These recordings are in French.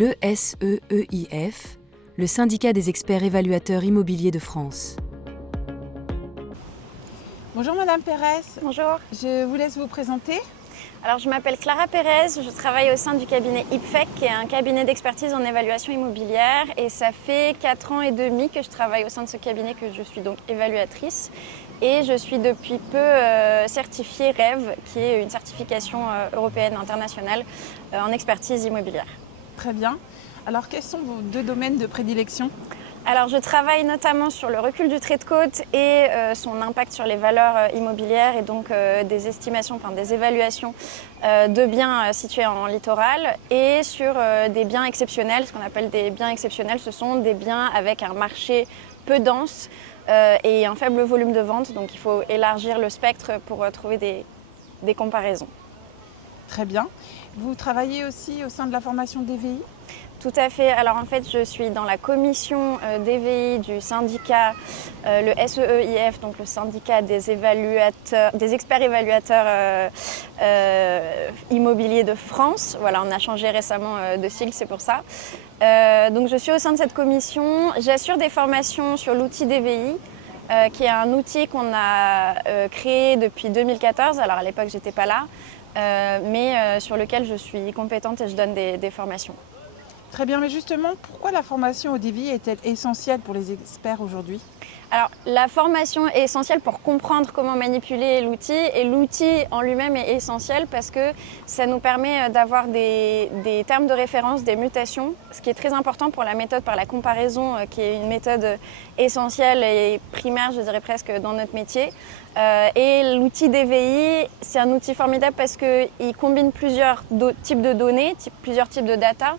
Le SEEIF, le syndicat des experts évaluateurs immobiliers de France. Bonjour Madame Pérez. Bonjour. Je vous laisse vous présenter. Alors je m'appelle Clara Pérez, je travaille au sein du cabinet IPFEC, qui est un cabinet d'expertise en évaluation immobilière, et ça fait 4 ans et demi que je travaille au sein de ce cabinet, que je suis donc évaluatrice, et je suis depuis peu certifiée REV, qui est une certification européenne internationale en expertise immobilière. Très bien. Alors quels sont vos 2 domaines de prédilection ? Alors je travaille notamment sur le recul du trait de côte et son impact sur les valeurs immobilières, et donc des estimations, enfin des évaluations de biens situés en littoral, et sur des biens exceptionnels. Ce qu'on appelle des biens exceptionnels, ce sont des biens avec un marché peu dense et un faible volume de vente, donc il faut élargir le spectre pour trouver des comparaisons. Très bien. Vous travaillez aussi au sein de la formation DVI ? Tout à fait. Alors en fait, je suis dans la commission DVI du syndicat, le SEEIF, donc le syndicat des experts évaluateurs immobiliers de France. Voilà, on a changé récemment de sigle, c'est pour ça. Donc je suis au sein de cette commission. J'assure des formations sur l'outil DVI, qui est un outil qu'on a créé depuis 2014. Alors à l'époque, j'étais pas là, mais sur lequel je suis compétente et je donne des formations. Très bien, mais justement, pourquoi la formation au DVI est-elle essentielle pour les experts aujourd'hui ? Alors, la formation est essentielle pour comprendre comment manipuler l'outil, et l'outil en lui-même est essentiel parce que ça nous permet d'avoir des termes de référence, des mutations, ce qui est très important pour la méthode par la comparaison, qui est une méthode essentielle et primaire, je dirais presque, dans notre métier. Et l'outil DVI, c'est un outil formidable parce qu'il combine plusieurs types de données, plusieurs types de data,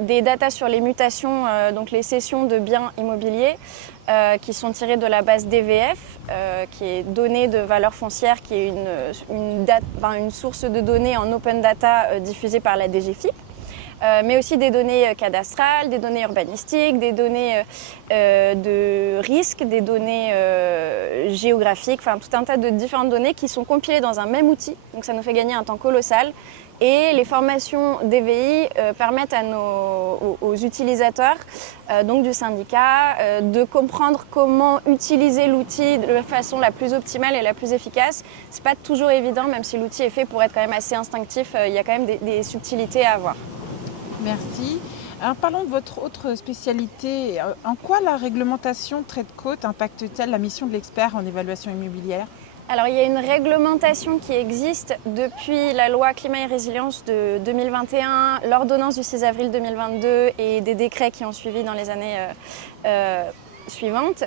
des data sur les mutations, donc les cessions de biens immobiliers, qui sont tirées de la base DVF, qui est donnée de valeur foncière, qui est une source de données en open data diffusée par la DGFiP. Mais aussi des données cadastrales, des données urbanistiques, des données de risque, des données géographiques, enfin tout un tas de différentes données qui sont compilées dans un même outil. Donc ça nous fait gagner un temps colossal. Et les formations DVI permettent aux utilisateurs donc du syndicat de comprendre comment utiliser l'outil de la façon la plus optimale et la plus efficace. C'est pas toujours évident, même si l'outil est fait pour être quand même assez instinctif, il y a quand même des subtilités à avoir. Merci. Alors parlons de votre autre spécialité. En quoi la réglementation trait de côte impacte-t-elle la mission de l'expert en évaluation immobilière ? Alors il y a une réglementation qui existe depuis la loi Climat et Résilience de 2021, l'ordonnance du 6 avril 2022 et des décrets qui ont suivi dans les années suivantes.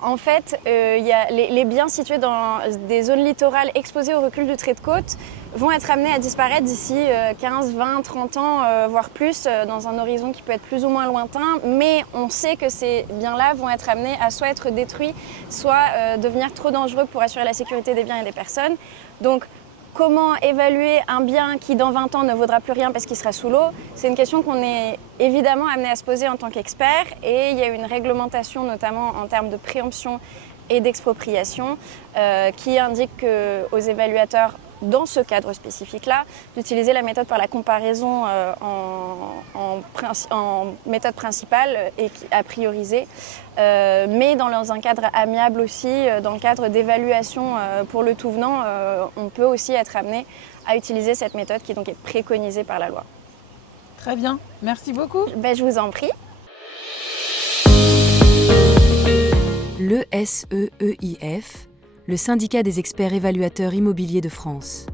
En fait, les biens situés dans des zones littorales exposées au recul du trait de côte vont être amenés à disparaître d'ici 15, 20, 30 ans, voire plus, dans un horizon qui peut être plus ou moins lointain. Mais on sait que ces biens-là vont être amenés à soit être détruits, soit devenir trop dangereux pour assurer la sécurité des biens et des personnes. Donc, comment évaluer un bien qui dans 20 ans ne vaudra plus rien parce qu'il sera sous l'eau ? C'est une question qu'on est évidemment amené à se poser en tant qu'expert, et il y a une réglementation notamment en termes de préemption et d'expropriation qui indique aux évaluateurs, dans ce cadre spécifique-là, d'utiliser la méthode par la comparaison en méthode principale et à prioriser, mais dans un cadre amiable aussi, dans le cadre d'évaluation pour le tout venant, on peut aussi être amené à utiliser cette méthode qui donc est préconisée par la loi. Très bien, merci beaucoup. Je vous en prie. Le SEEIF, le syndicat des experts évaluateurs immobiliers de France.